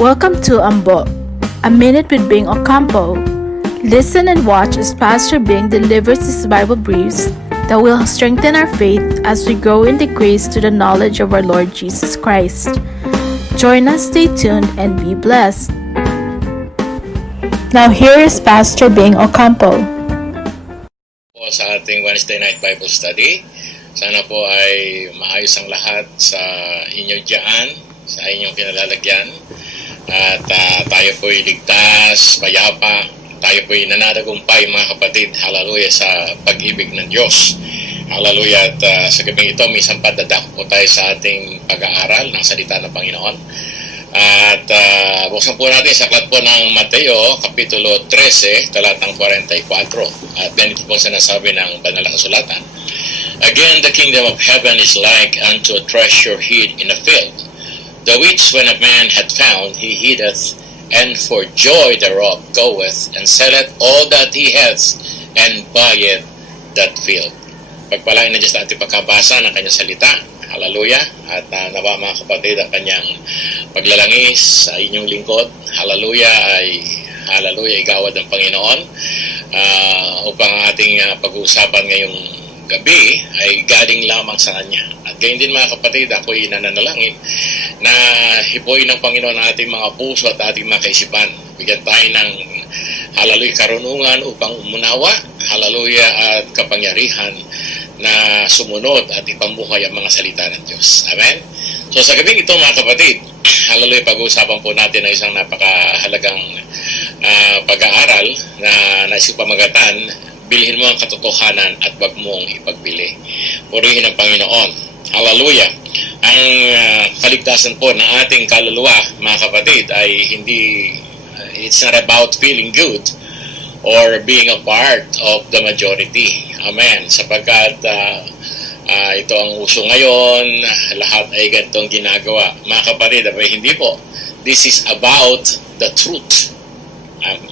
Welcome to Ambo, a minute with Bing Ocampo. Listen and watch as Pastor Bing delivers his Bible briefs that will strengthen our faith as we grow in the grace to the knowledge of our Lord Jesus Christ. Join us, stay tuned, and be blessed. Now here is Pastor Bing Ocampo. Sa ating Wednesday night Bible study, sana po ay maayos ang lahat sa inyo dyan, sa inyong kinalalagyan. At tayo po'y ligtas, mayapa, tayo po'y nananagumpay mga kapatid, hallelujah, sa pag-ibig ng Diyos. Hallelujah. At sa gabing ito, minsan padadako po tayo sa ating pag-aaral ng salita ng Panginoon. At buksan po natin sa aklat po ng Mateo, Kapitulo 13, talatang 44. At ganito po sinasabi ng banal na kasulatan. Again, the kingdom of heaven is like unto a treasure hid in a field, the which when a man had found, he hideth, and for joy thereof goeth, and selleth all that he hath, and buyeth that field. Pagpalain na Diyos na ating pagkabasa ng kanyang salita. Hallelujah. At nawa mga kapatid ang kanyang paglalangis sa inyong lingkod. Hallelujah ay igawad ng Panginoon upang ating pag-uusapan ngayong gabi ay galing lamang sa Kanya. At gayon din mga kapatid, ako'y nananalangin na hipuin ng Panginoon ang ating mga puso at ating mga kaisipan. Bigyan tayo ng hallelujah karunungan upang umunawa, hallelujah, at kapangyarihan na sumunod at ipambuhay ang mga salita ng Diyos. Amen? So sa gabing ito mga kapatid, hallelujah, pag-uusapan po natin ang isang napakahalagang pag-aaral na naisip pamagatan, bilhin mo ang katotohanan at wag mong ipagbili. Purihin ang Panginoon. Hallelujah. Ang kaligtasan po ng ating kaluluwa, mga kapatid, ay hindi, it's not about feeling good or being a part of the majority. Amen. Sapagkat ito ang uso ngayon, lahat ay ganitong ginagawa. Mga kapatid, hindi po. This is about the truth.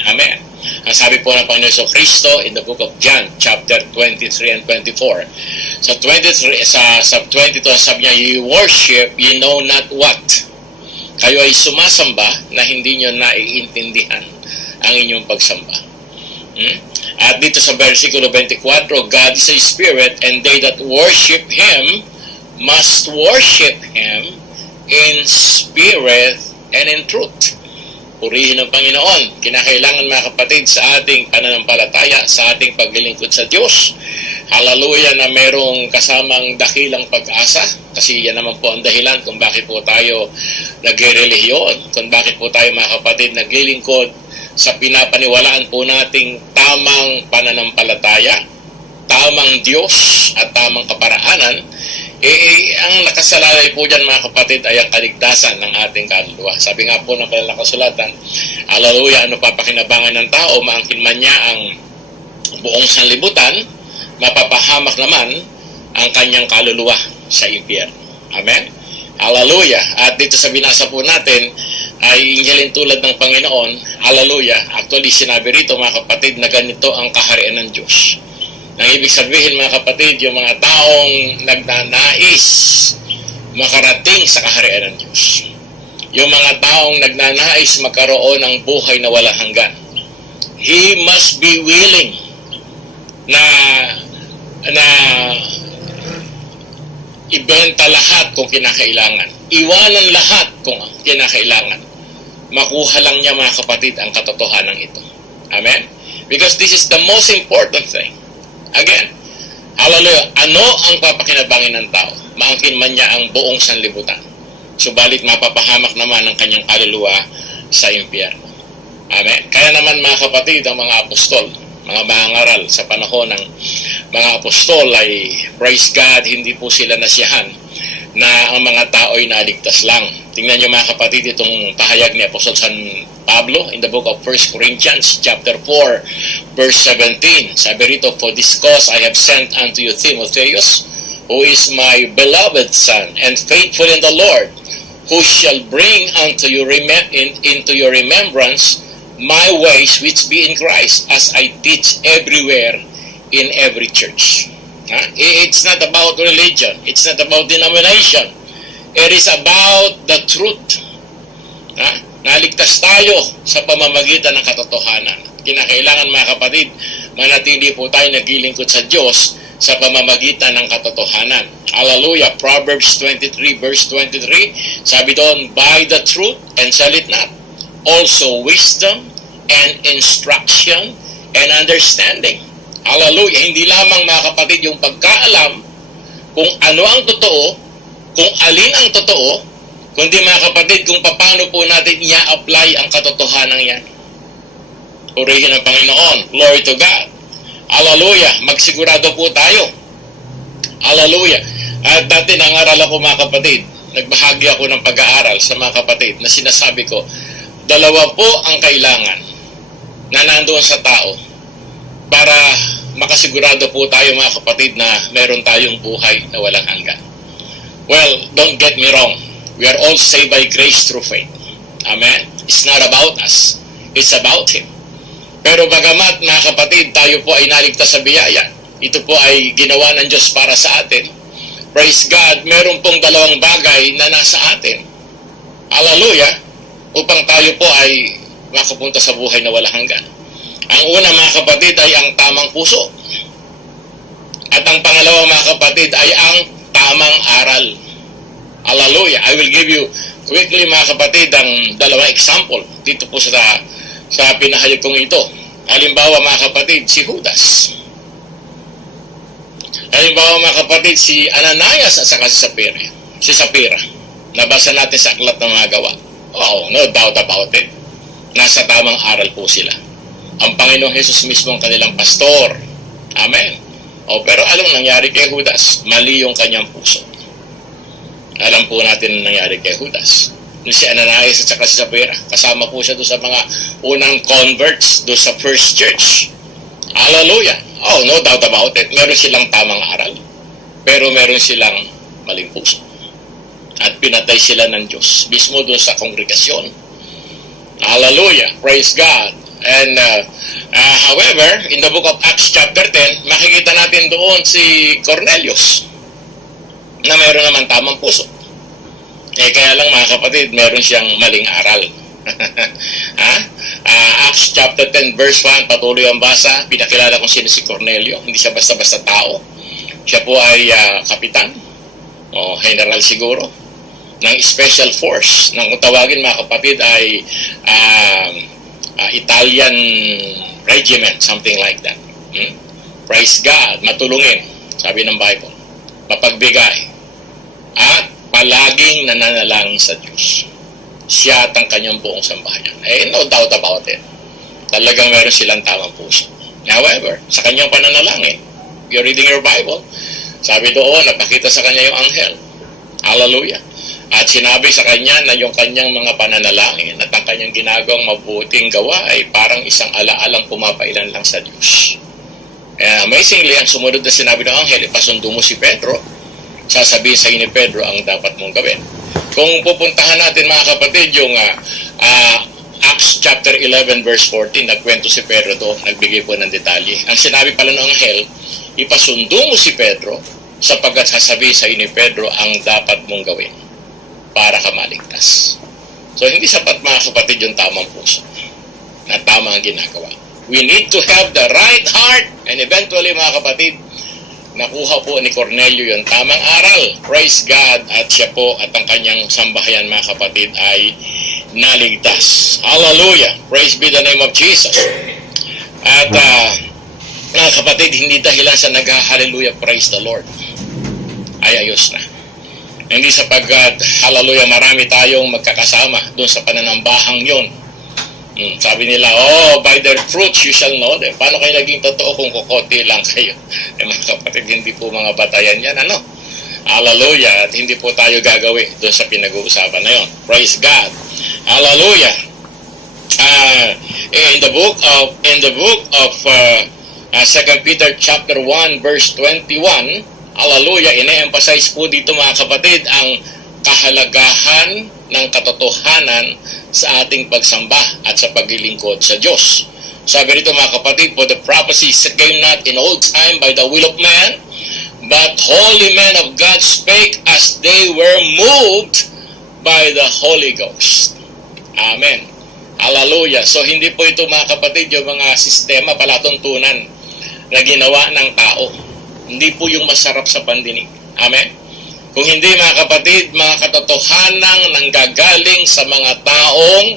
Amen. Ang sabi po ng Panginoon Hesus Kristo in the book of John, chapter 23 and 24. Sa 23, sa 22, sabi niya, you worship, you know not what. Kayo ay sumasamba na hindi nyo naiintindihan ang inyong pagsamba. At dito sa versikulo 24, God is a spirit, and they that worship Him must worship Him in spirit and in truth. Purihin ang Panginoon. Kinakailangan mga kapatid sa ating pananampalataya, sa ating paglilingkod sa Diyos. Hallelujah na mayroong kasamang dakilang pag-asa. Kasi yan naman po ang dahilan kung bakit po tayo nagre-relihiyon, kung bakit po tayo mga kapatid naglilingkod sa pinapaniwalaan po nating tamang pananampalataya, tamang Diyos at tamang kaparaanan. Ang nakasalalay po dyan mga kapatid ay ang kaligtasan ng ating kaluluwa. Sabi nga po ng kanilang kasulatan, hallelujah, ano papakinabangan ng tao, maangkin man niya ang buong sanlibutan, mapapahamak naman ang kanyang kaluluwa sa impyerno. Amen? Hallelujah. At dito sa binasa po natin ay injilin tulad ng Panginoon. Hallelujah. Actually, sinabi rito mga kapatid na ganito ang kaharian ng Diyos. Nang ibig sabihin mga kapatid, yung mga taong nagnanais makarating sa kaharian ng Diyos. Yung mga taong nagnanais magkaroon ng buhay na walang hanggan. He must be willing na ibenta lahat kung kinakailangan. Iwanan lahat kung kinakailangan. Makuha lang niya mga kapatid ang katotohanan ito. Amen? Because this is the most important thing. Again, hallelujah, ano ang papakinabangin ng tao? Maangkin man niya ang buong sanlibutan. Subalit mapapahamak naman ang kanyang kaluluwa sa impyerno. Amen? Kaya naman mga kapatid, ang mga apostol, mga mangaral sa panahon ng mga apostol ay, praise God, hindi po sila nasiyahan na ang mga tao ay naligtas lang. Tingnan niyo mga kapatid itong pahayag ni Apostol San Pablo in the book of 1 Corinthians chapter 4 verse 17. Sabi rito, for this cause I have sent unto you Timotheus, who is my beloved son and faithful in the Lord, who shall bring unto you into your remembrance my ways which be in Christ, as I teach everywhere in every church. It's not about religion. It's not about denomination. It is about the truth. Naligtas tayo sa pamamagitan ng katotohanan. Kinakailangan mga kapatid, manatili po tayo naglilingkod sa Diyos sa pamamagitan ng katotohanan. Hallelujah! Proverbs 23 verse 23, sabi doon, buy the truth and sell it not. Also wisdom and instruction and understanding. Hallelujah! Hindi lamang mga kapatid yung pagkaalam kung ano ang totoo, kung alin ang totoo, kundi mga kapatid kung paano po natin i-apply ang katotohanan yan. Purihin ang Panginoon. Glory to God. Hallelujah. Magsigurado po tayo. Hallelujah. At dati nangaral ako mga kapatid. Nagbahagi ako ng pag-aaral sa mga kapatid na sinasabi ko, dalawa po ang kailangan na nandoon sa tao para makasigurado po tayo mga kapatid na meron tayong buhay na walang hanggan. Well, don't get me wrong. We are all saved by grace through faith. Amen? It's not about us. It's about Him. Pero bagamat mga kapatid, tayo po ay naligtas sa biyaya. Ito po ay ginawa ng Diyos para sa atin. Praise God, meron pong dalawang bagay na nasa atin. Hallelujah! Upang tayo po ay makapunta sa buhay na walang hanggan. Ang una mga kapatid ay ang tamang puso. At ang pangalawa mga kapatid ay ang tamang aral. Hallelujah! I will give you quickly mga kapatid ang dalawang example dito po sa pinahayag kong ito. Halimbawa mga kapatid, si Judas. Halimbawa mga kapatid, si Ananias at saka si Sapphira. Nabasa natin sa aklat ng mga gawa. Oh, no doubt about it. Nasa tamang aral po sila. Ang Panginoong Jesus mismo ang kanilang pastor. Amen. Oh, pero alam nangyari kay Judas? Mali yung kanyang puso. Alam po natin ang nangyari kay Judas. Si Ananias at saka si Sapphira. Kasama po siya doon sa mga unang converts doon sa first church. Hallelujah! Oh, no doubt about it. Meron silang tamang aral. Pero meron silang maling puso. At pinatay sila ng Diyos. Mismo doon sa kongregasyon. Hallelujah! Praise God! And however, in the book of Acts chapter 10, makikita natin doon si Cornelius na meron naman tamang puso. Kaya lang mga kapatid, meron siyang maling aral. Acts chapter 10 verse 1, patuloy ang basa. Pinakilala kung sino si Cornelio. Hindi siya basta-basta tao. Siya po ay kapitan o general siguro ng special force. Nang tawagin mga kapatid ay Italian regiment, something like that. Praise God, matulungin, sabi ng Bible. Mapagbigay. At palaging nananalangin sa Diyos. Siya at ang kanyang buong sambahayan. No doubt about it. Talagang meron silang tamang puso. However, sa kanyang pananalangin, you're reading your Bible, sabi doon, napakita sa kanya yung anghel. Hallelujah. At sinabi sa kanya na yung kanyang mga pananalangin at ang kanyang ginagawang mabuting gawa ay parang isang alaalang pumapailan lang sa Diyos. Amazingly, ang sumunod na sinabi ng anghel, ipasundo mo si Pedro, sasabihin sa ni Pedro ang dapat mong gawin. Kung pupuntahan natin mga kapatid yung Acts chapter 11 verse 14, nagkwento si Pedro doon, nagbigay po ng detalye. Ang sinabi pala ng anghel, ipasundo mo si Pedro sapagkat sasabihin sa ni Pedro ang dapat mong gawin para ka maligtas. So hindi sapat mga kapatid yung tamang puso na tama ang ginagawa. We need to have the right heart, and eventually mga kapatid, nakuha po ni Cornelio yung tamang aral. Praise God. At siya po at ang kanyang sambahayan mga kapatid ay naligtas. Hallelujah. Praise be the name of Jesus. At mga kapatid, hindi dahilan sa nag-hallelujah, praise the Lord, ay ayos na. Hindi sapagkat, hallelujah, marami tayong magkakasama doon sa pananambahang yon. Sabi nila, by their fruits you shall know them. Paano kayo naging totoo kung kukote lang kayo? Mga kapatid, hindi po mga batayan yan, ano? Hallelujah. At hindi po tayo gagawi doon sa pinag-uusapan na yon. Praise God. Hallelujah. In the book of 2 Peter chapter 1 verse 21, hallelujah, ine-emphasize po dito mga kapatid ang kahalagahan ng katotohanan sa ating pagsamba at sa paglilingkod sa Diyos. Sabi rito mga kapatid, for the prophecies came not in old time by the will of man, but holy men of God spake as they were moved by the Holy Ghost. Amen. Hallelujah. So hindi po ito mga kapatid yung mga sistema palatuntunan na ginawa ng tao. Hindi po yung masarap sa pandinig. Amen. Kung hindi mga kapatid, mga katotohanang nanggagaling sa mga taong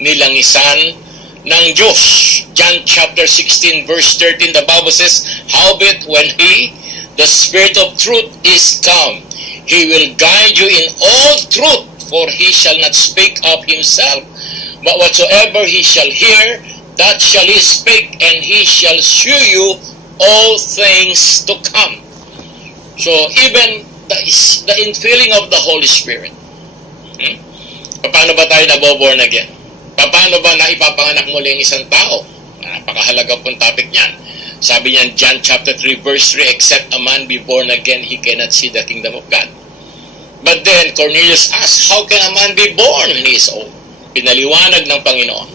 nilangisan ng Diyos. John chapter 16 verse 13, the Bible says, "Howbeit when He, the Spirit of truth, is come, He will guide you in all truth, for He shall not speak of Himself, but whatsoever He shall hear, that shall He speak, and He shall shew you all things to come." So even the infilling of the Holy Spirit. Paano ba tayo naboborn again? Paano ba na ipapanganak muli ang isang tao? Napakahalaga pong topic niyan. Sabi niyan, John chapter 3 verse 3, "Except a man be born again, he cannot see the kingdom of God." But then Cornelius asked, "How can a man be born when he is old?" Pinaliwanag ng Panginoon.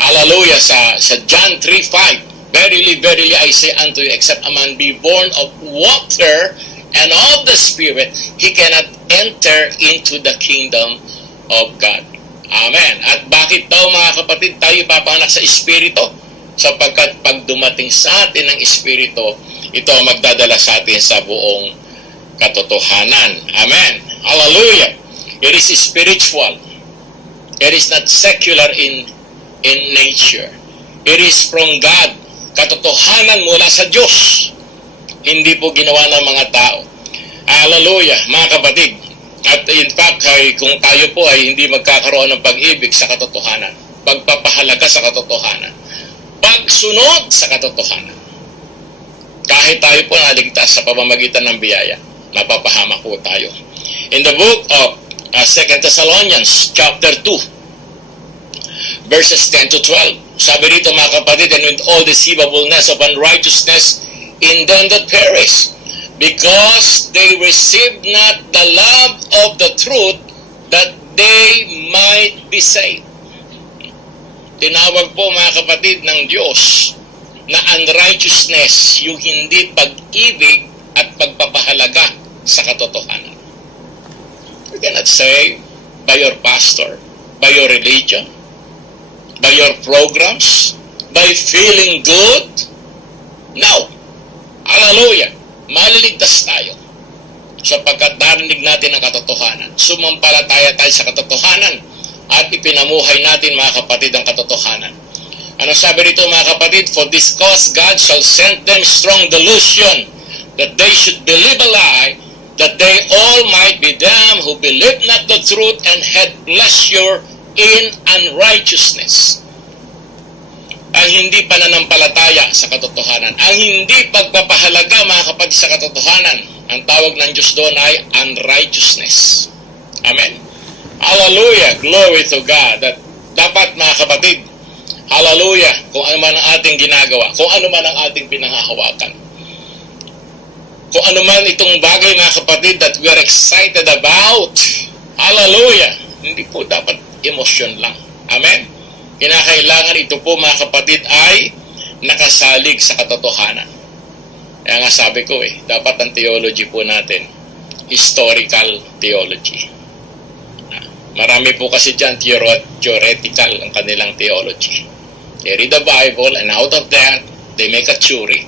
Hallelujah. Sa John 3:5, "Verily, verily, I say unto you, except a man be born of water and of the Spirit, he cannot enter into the kingdom of God." Amen. At bakit daw mga kapatid tayo ipapanganak sa Espiritu? Sapagkat pag dumating sa atin ang Espiritu, ito ang magdadala sa atin sa buong katotohanan. Amen. Hallelujah. It is spiritual. It is not secular in nature. It is from God. Katotohanan mula sa Diyos. Hindi po ginawa ng mga tao. Hallelujah, mga kapatid. At in fact, kung tayo po ay hindi magkakaroon ng pag-ibig sa katotohanan, pagpapahalaga sa katotohanan, pagsunod sa katotohanan, kahit tayo po naligtas sa pamamagitan ng biyaya, mapapahamak po tayo. In the book of 2 Thessalonians chapter 2, verses 10 to 12, sabi rito mga kapatid, "And with all deceivableness of unrighteousness in them that perish, because they received not the love of the truth, that they might be saved." Tinawag po mga kapatid ng Diyos na unrighteousness, yung hindi pag-ibig at pagpapahalaga sa katotohanan. You cannot say by your pastor, by your religion, by your programs, by feeling good. No. Hallelujah. Maliligtas tayo sapagkat narinig natin ang katotohanan. Sumampalataya tayo sa katotohanan at ipinamuhay natin mga kapatid ang katotohanan. Ano sabi rito mga kapatid? "For this cause God shall send them strong delusion, that they should believe a lie, that they all might be them who believe not the truth and had pleasure in unrighteousness." Ang hindi pananampalataya sa katotohanan, ang hindi pagpapahalaga mga kapatid sa katotohanan, ang tawag ng Diyos doon ay unrighteousness. Amen. Hallelujah. Glory to God. That dapat mga kapatid, hallelujah, kung ano man ang ating ginagawa, kung ano man ang ating pinanghahawakan, kung ano man itong bagay mga kapatid that we are excited about, hallelujah, hindi po dapat emosyon lang. Amen. Kinakailangan ito po mga kapatid ay nakasalig sa katotohanan. Kaya nga sabi ko dapat ang theology po natin, historical theology. Marami po kasi dyan theoretical ang kanilang theology. They read the Bible and out of that, they make a theory.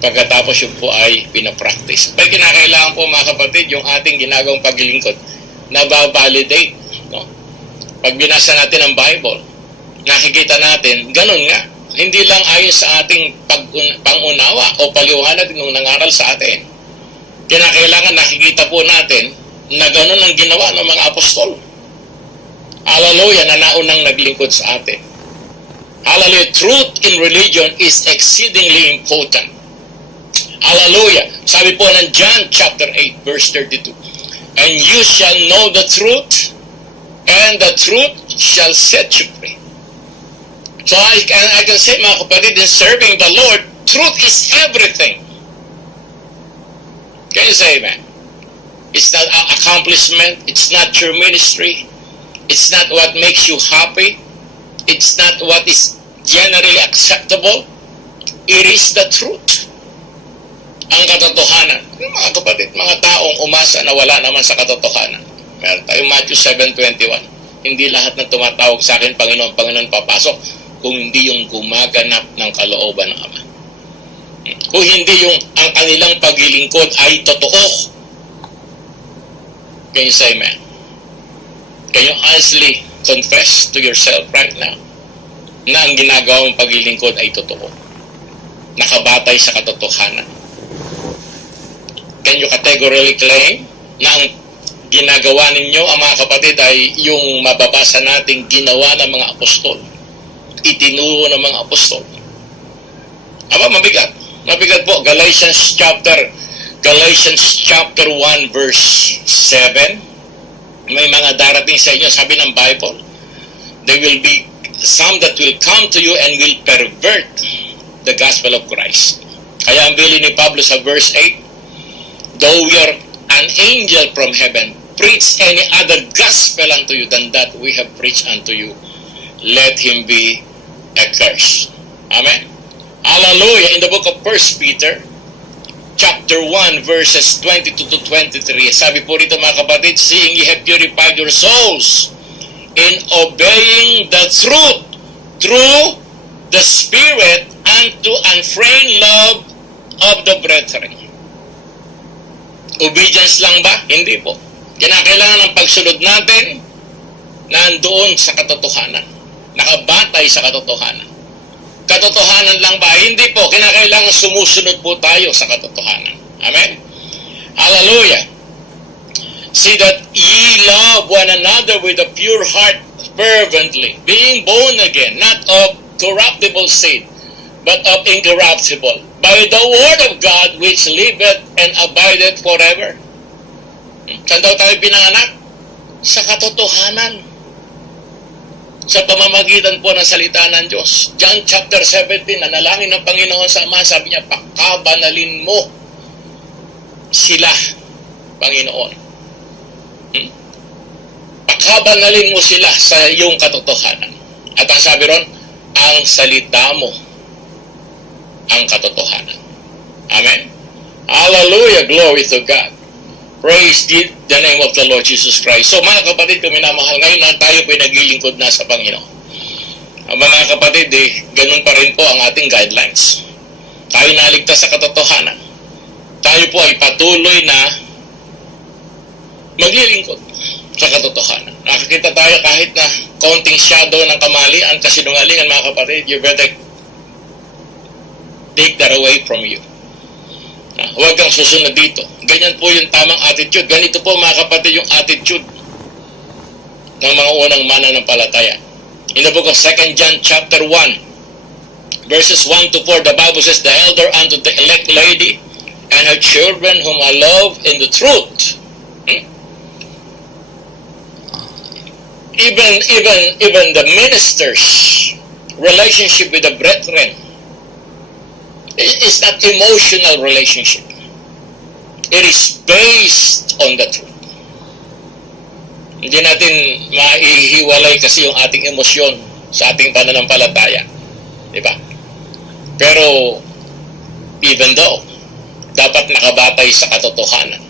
Pagkatapos yun po ay pinapractice. Kaya kinakailangan po mga kapatid yung ating ginagawang paglilingkod na ba-validate. No? Pag binasa natin ang Bible, nakikita natin, ganun nga. Hindi lang ayon sa ating pangunawa o paliwanag nung nangaral sa atin. Kinakailangan nakikita po natin na ganun ang ginawa ng mga apostol. Hallelujah, na naunang naglingkod sa atin. Hallelujah, truth in religion is exceedingly important. Hallelujah. Sabi po ng John chapter 8 verse 32, "And you shall know the truth, and the truth shall set you free." So I can say mga kapatid, in serving the Lord, truth is everything. Can you say amen? It's not an accomplishment. It's not your ministry. It's not what makes you happy. It's not what is generally acceptable. It is the truth. Ang katotohanan. Mga kapatid, mga taong umasa na wala naman sa katotohanan. Meron tayong Matthew 7:21. Hindi lahat ng tumatawag sa akin, Panginoon, Panginoon, papasok kung hindi yung gumaganap ng kalooban ng Ama. Kung hindi yung ang kanilang paglilingkod ay totoo. Can you say amen? Can you honestly confess to yourself right now na ang ginagawang paglilingkod ay totoo? Nakabatay sa katotohanan. Can you categorically claim na ang ginagawa ninyo, ang mga kapatid, ay yung mababasa nating ginawa ng mga apostol, itinuro ng mga apostol? Aba, mabigat. Mabigat po. Galatians chapter 1 verse 7. May mga darating sa inyo, sabi ng Bible, there will be some that will come to you and will pervert the gospel of Christ. Kaya ang bilin ni Pablo sa verse 8, though we are an angel from heaven, preach any other gospel unto you than that we have preached unto you, let him be accursed. Amen. Hallelujah. In the book of 1 Peter, chapter 1, verses 22 to 23, sabi po rito, mga kapatid, seeing ye have purified your souls in obeying the truth through the Spirit unto unfeigned love of the brethren. Obedience lang ba? Hindi po. Kinakailangan ng pagsunod natin nandoon sa katotohanan. Nakabatay sa katotohanan. Katotohanan lang ba? Hindi po. Kinakailangan sumusunod po tayo sa katotohanan. Amen? Hallelujah. See that ye love one another with a pure heart fervently, being born again, not of corruptible seed, but of incorruptible, by the word of God which liveth and abideth forever. Saan daw tayo pinanganak? Sa katotohanan. Sa pamamagitan po ng salita ng Diyos. John chapter 17, nanalangin ng Panginoon sa Ama, sabi niya, pakabanalin mo sila, Panginoon. Pakabanalin mo sila sa iyong katotohanan. At ang sabi ron, ang salita mo ang katotohanan. Amen. Hallelujah, glory to God. Praise the name of the Lord Jesus Christ. So mga kapatid, kung minamahal, ngayon na tayo po'y naglilingkod na sa Panginoon. Ang mga kapatid, ganun pa rin po ang ating guidelines. Tayo naligtas sa katotohanan. Tayo po ay patuloy na maglilingkod sa katotohanan. Nakakita tayo kahit na konting shadow ng kamalian, kasinungalingan, mga kapatid, you better take that away from you. Huwag kang susunod dito. Ganyan po yung tamang attitude. Ganito po, mga kapatid, yung attitude ng mga unang mananampalataya. In the book of 2 John chapter 1, verses 1 to 4, the Bible says, the elder unto the elect lady and her children whom I love in the truth. Even the minister's relationship with the brethren is not emotional relationship. It is based on the truth. Hindi natin maihiwalay kasi yung ating emosyon sa ating pananampalataya. Diba? Pero, even though, dapat nakabatay sa katotohanan.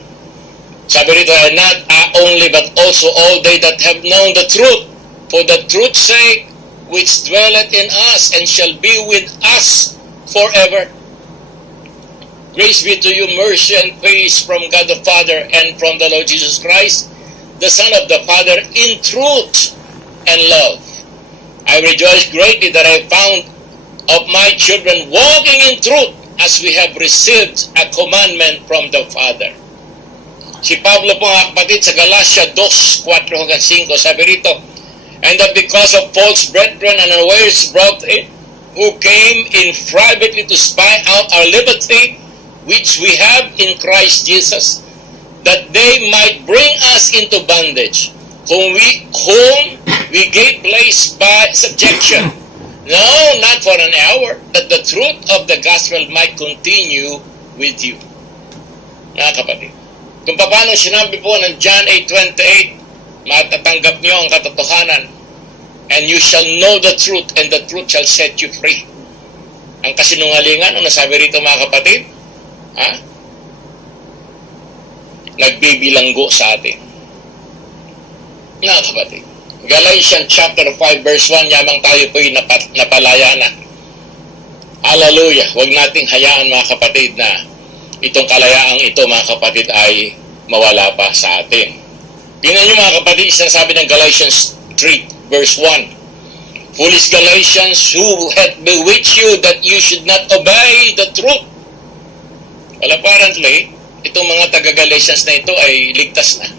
Sabi rito, and not only but also all they that have known the truth, for the truth's sake, which dwelleth in us and shall be with us forever. Grace be to you, mercy and peace from God the Father and from the Lord Jesus Christ, the Son of the Father, in truth and love. I rejoice greatly that I found of my children walking in truth, as we have received a commandment from the Father. Si Pablo po, mga kapatid, sa Galatia 2:4-5, sabi rito, and that because of false brethren and unawares brought in, who came in privately to spy out our liberty, which we have in Christ Jesus, that they might bring us into bondage, whom we gave place by subjection. No, not for an hour, that the truth of the gospel might continue with you. Mga kapatid, kung paano sinabi po ng John 8:28, matatanggap niyo ang katotohanan, and you shall know the truth, and the truth shall set you free. Ang kasinungalingan, ano sabi rito, mga kapatid? Nagbibilanggo sa atin. Mga kapatid, Galatians chapter 5 verse 1, yamang tayo po'y napalaya na. Hallelujah! Huwag nating hayaan mga kapatid na itong kalayaang ito mga kapatid ay mawala pa sa atin. Tingnan nyo mga kapatid, sinasabi ng Galatians 3 verse 1. Foolish Galatians, who hath bewitched you that you should not obey the truth? Well, apparently, itong mga taga-Galatians na ito ay ligtas na.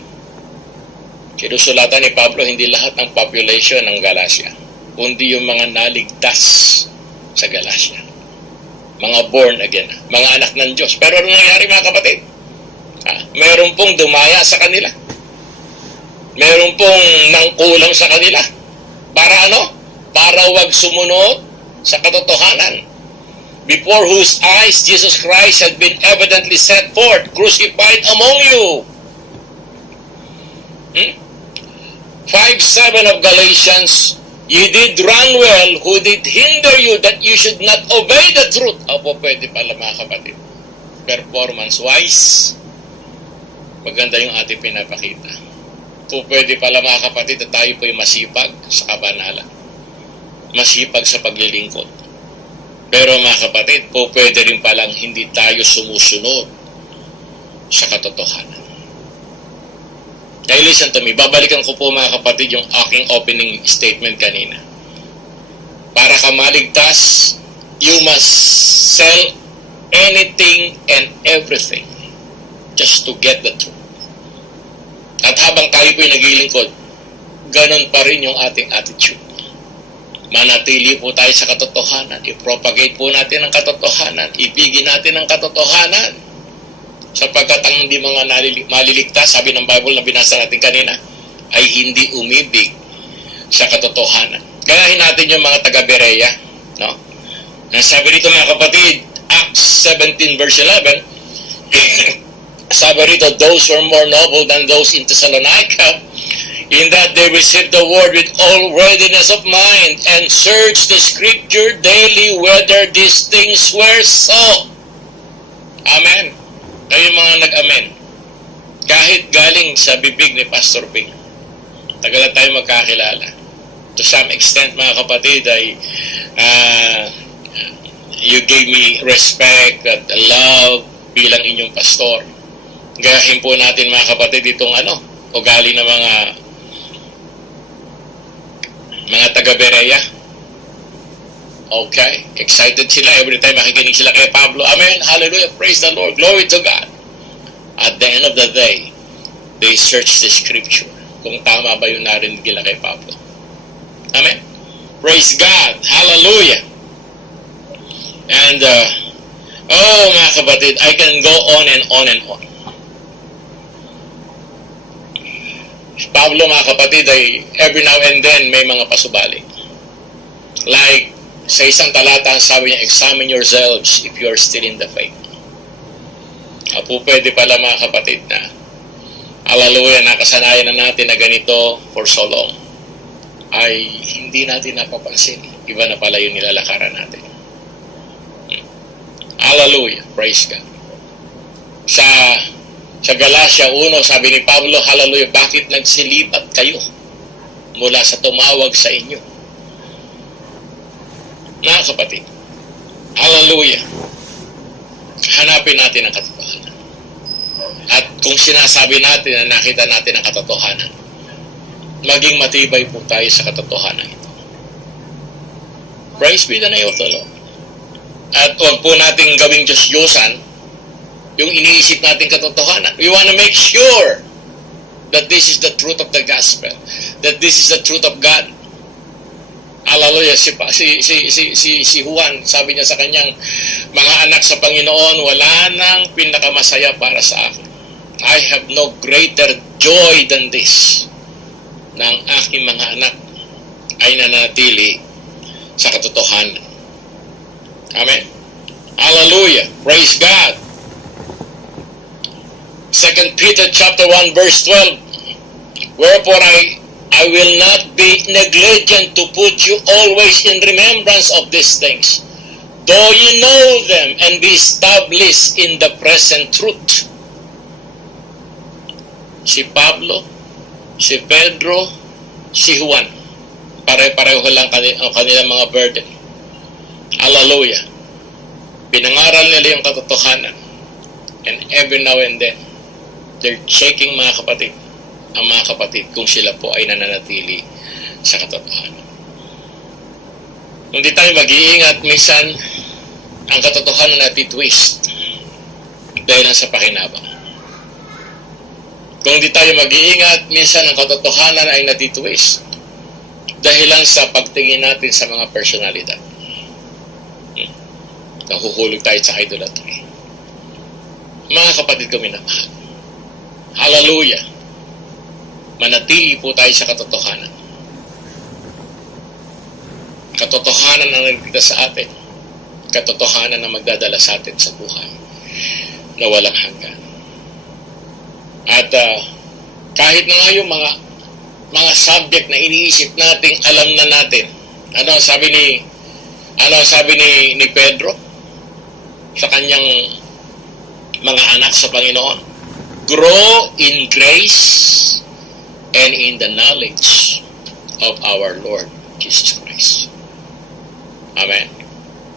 Sinusulatan ni Pablo, hindi lahat ng population ng Galacia, kundi yung mga naligtas sa Galacia. Mga born again, mga anak ng Diyos. Pero ano nangyari mga kapatid? Meron pong dumaya sa kanila. Meron pong nangkulang sa kanila. Para ano? Para wag sumunod sa katotohanan. Before whose eyes Jesus Christ had been evidently set forth, crucified among you. 5:7 of Galatians, ye did run well, who did hinder you that you should not obey the truth. Opo, pwede pala mga kapatid. Performance-wise, maganda yung ating pinapakita. Po pwede pala mga kapatid na tayo po'y masipag sa kabanalan. Masipag sa paglilingkod. Pero mga kapatid, po pwede rin palang hindi tayo sumusunod sa katotohanan. Dahil listen to me, babalikan ko po mga kapatid yung aking opening statement kanina. Para ka maligtas, you must sell anything and everything just to get the truth. At habang tayo po'y naglilingkod, ganon pa rin yung ating attitude. Manatili po tayo sa katotohanan. I-propagate po natin ang katotohanan. Ibigin natin ang katotohanan. Sapagkat ang hindi mga maliligtas, sabi ng Bible na binasa natin kanina, ay hindi umibig sa katotohanan. Gayahin natin yung mga taga-Berea. No? Sabi rito mga kapatid, Acts 17 verse 11, sabi rito, those were more noble than those in Thessalonica, in that they received the word with all readiness of mind and searched the scripture daily whether these things were so. Amen. Kayo mga nag-amen. Kahit galing sa bibig ni Pastor Ping, tagal na tayo magkakilala. To some extent mga kapatid ay you gave me respect at love bilang inyong pastor. Gayahin po natin mga kapatid itong ugali ng mga taga-Berea. Okay, excited sila every time makikinig sila kay Pablo. Amen, hallelujah, praise the Lord, glory to God. At the end of the day, they search the scripture kung tama ba yung narinig nila kay Pablo. Amen, praise God, hallelujah. And mga kapatid, I can go on and on and on. Pablo mga kapatid ay every now and then may mga pasubali. Like sa isang talata, sabi niya, examine yourselves if you are still in the faith. Po pwede pala mga kapatid na hallelujah, nakasanayan na natin na ganito for so long ay hindi natin napapansin. Iba na pala yung nilalakaran natin. Hallelujah, praise God. Sa Galatia 1, sabi ni Pablo, hallelujah, bakit nagsilipat kayo mula sa tumawag sa inyo? Mga kapatid, hallelujah, hanapin natin ang katotohanan. At kung sinasabi natin na nakita natin ang katotohanan, maging matibay po tayo sa katotohanan ito. Praise be the name of the Lord. At huwag po natin gawing Diyos-Diyosan yung iniisip natin katotohanan. We want to make sure that this is the truth of the gospel, that this is the truth of God. Hallelujah, si Juan, sabi niya sa kanyang mga anak sa Panginoon, wala nang pinakamasaya para sa akin. I have no greater joy than this, na ang aking mga anak ay nanatili sa katotohanan. Amen. Hallelujah, praise God. 2 Peter chapter 1 verse 12, wherefore I will not be negligent to put you always in remembrance of these things, though you know them and be established in the present truth. Si Pablo, si Pedro, si Juan. Pare-pareho lang ang kanilang mga burden. Hallelujah. Pinangaral nila yung katotohanan. And every now and then, they're checking ang mga kapatid kung sila po ay nananatili sa katotohanan. Kung di tayo mag-iingat, minsan ang katotohanan na twist dahil sa pakinabang. Kung di tayo mag-iingat, minsan ang katotohanan ay natitwist dahilan sa pagtingin natin sa mga personalidad. Nahuhulog tayo sa idolatry. Mga kapatid ko minamahal, hallelujah, manatili po tayo sa katotohanan. Katotohanan ang nagdala sa atin. Katotohanan na magdadala sa atin sa buhay na walang hanggan. At kahit na nga yung mga subject na iniisip nating alam na natin. Ano sabi ni Pedro sa kanyang mga anak sa Panginoon? Grow in grace and in the knowledge of our Lord Jesus Christ. Amen.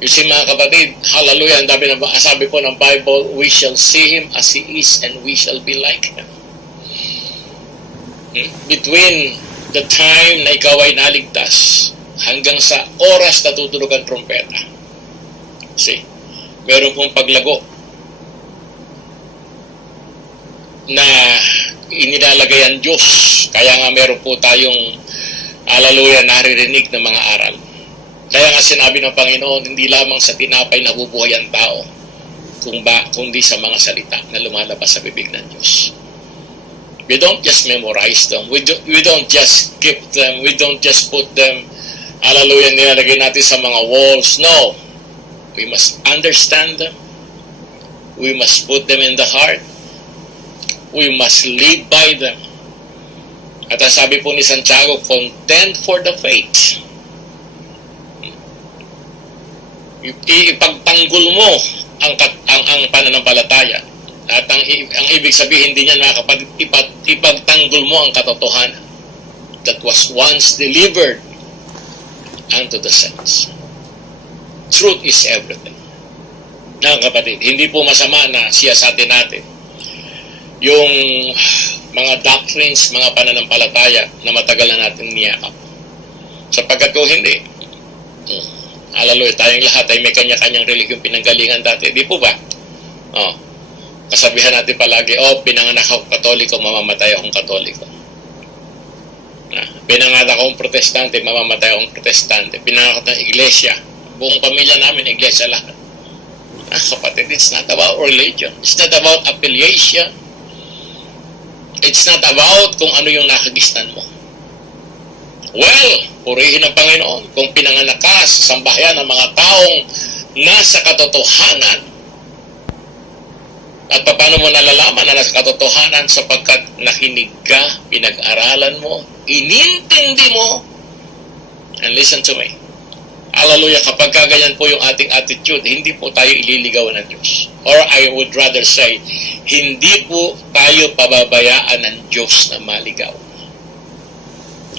You see mga kapatid, hallelujah, ang sabi po ng Bible, we shall see Him as He is and we shall be like Him. Between the time na ikaw ay naligtas hanggang sa oras na tutulog ang trumpeta. See, meron pong paglago na inilalagay ang Diyos. Kaya nga meron po tayong hallelujah, naririnig ng mga aral. Kaya nga sinabi ng Panginoon, hindi lamang sa tinapay nabubuhay ang tao, kundi sa mga salita na lumalabas sa bibig ng Diyos. We don't just memorize them. We don't just keep them. We don't just put them, hallelujah, nilalagay natin sa mga walls. No. We must understand them. We must put them in the heart. We must live by them. At ang sabi po ni Santiago, contend for the faith. Ipagtanggol mo ang pananampalataya. At ang ibig sabihin din yan, mga kapatid, ipagtanggol mo ang katotohanan that was once delivered unto the saints. Truth is everything. Mga kapatid, hindi po masama na siyasatin natin yung mga doctrines, mga pananampalataya na matagal na natin niyakap. Sapagkat kung hindi, hallelujah, tayong lahat ay may kanya-kanyang religiong pinanggalingan dati. Di po ba? Kasabihan natin palagi, pinanganak akong Katoliko, mamamatay akong Katoliko. Pinanganak akong Protestante, mamamatay akong Protestante. Pinanganak ng Iglesia, buong pamilya namin, Iglesia lahat. Kapatid, it's not about religion. It's not about affiliation. It's not about kung ano yung nakagisnan mo. Well, purihin ang Panginoon kung pinanganak ka sa sambahayan ng mga taong nasa katotohanan. At paano mo nalalaman na nasa katotohanan? Sapagkat nakinig ka, pinag-aralan mo, inintindi mo, and listen to me. Hallelujah, kapag kaganyan po yung ating attitude, hindi po tayo ililigawan ng Diyos. Or I would rather say, hindi po tayo pababayaan ng Diyos na maligaw.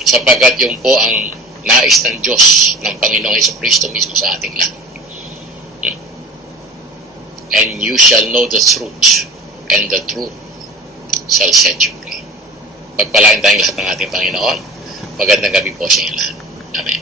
Sapagkat yung po ang nais ng Diyos, ng Panginoong Jesucristo mismo sa ating lahat. And you shall know the truth, and the truth shall set you free. Pagpalain tayong lahat ng ating Panginoon. Magandang gabi po sa inyo lahat. Amen.